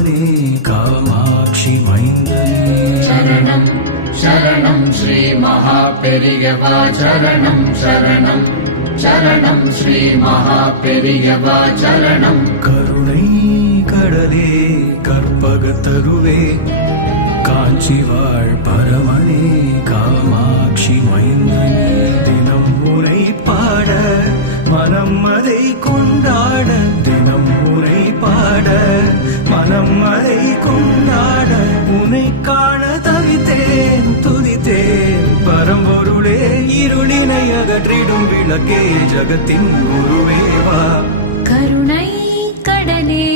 परमने कामाक्षि मैन्दने शरणं शरणं श्री महापेरियवा शरणं शरणं शरणं श्री महापेरियवा शरणं करुणै கடலே கற்பகத்தருவே காஞ்சி வாழ் பரமனே காமாட்சி மைந்தனே தினம் முறை பாட மனம் அதை கொண்டாட தினம் முறை பாட மனம் அதை கொண்டாட உன்னை காண தவித்தேன் துதித்தேன் பரம்பொருளே இருளினை அகற்றிடும் விளக்கே ஜகத்தின் குருவேவா கருணை கடலே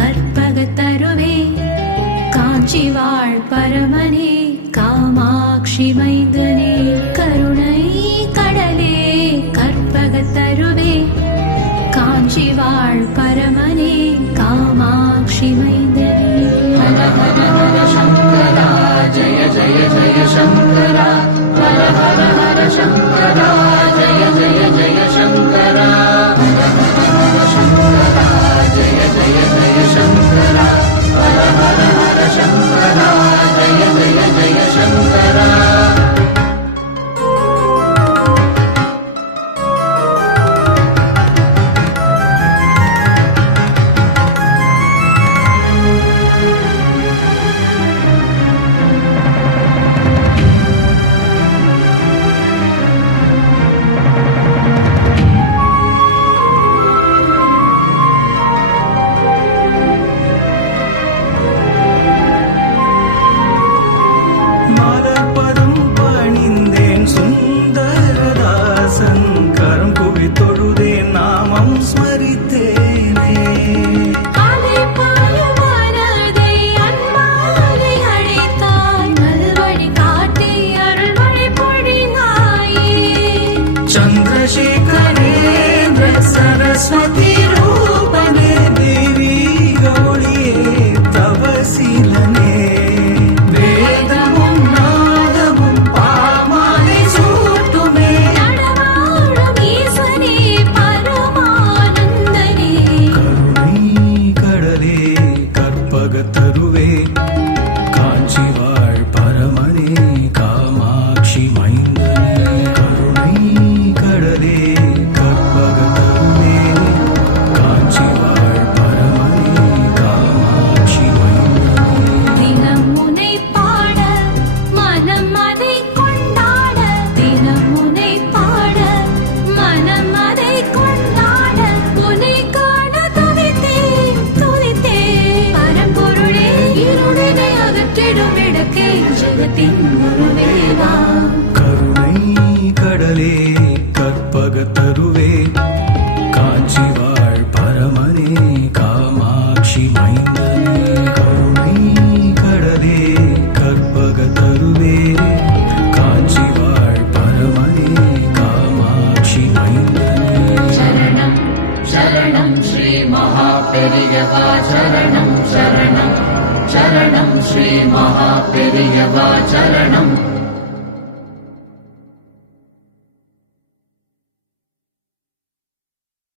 கற்பகத்தருவே காஞ்சி வாழ் பரமனே காமாட்சி மைந்தனே கருணை கடலே கற்பகத்தருவே காஞ்சி வாழ் பரமனே காமாட்சி மைந்தனே हर हर हर शंकरा जय जय जय शंकरा हर हर हर शंकरा जय जय जय शंकरा हर हर हर शंकरा जय जय जय शंकरा हर हर हर शंकरा जय जय जय शंकरा सरस्वती रूपने देवी गौड़िये तव शीलने वेदमुं नादमुं पामाले सूटुमे நடமாடும் ஈசனே பரமானந்தனே கருணை கடலே கற்பகத்தருவே காஞ்சி வாழ் பரமனே காமாட்சி மைந்தனே கருணை கடலே கருணை கடலே கற்பகத்தருவே காஞ்சி வாழ் பரமனே காமாட்சி மைந்தனே கருணை கடலே கற்பகத்தருவே காஞ்சி வாழ் பரமனே காமாட்சி மைந்தனே शरणं शरणं श्री महापेरियवा शरणं शरणं शरणं श्री महापेरियवा शरणं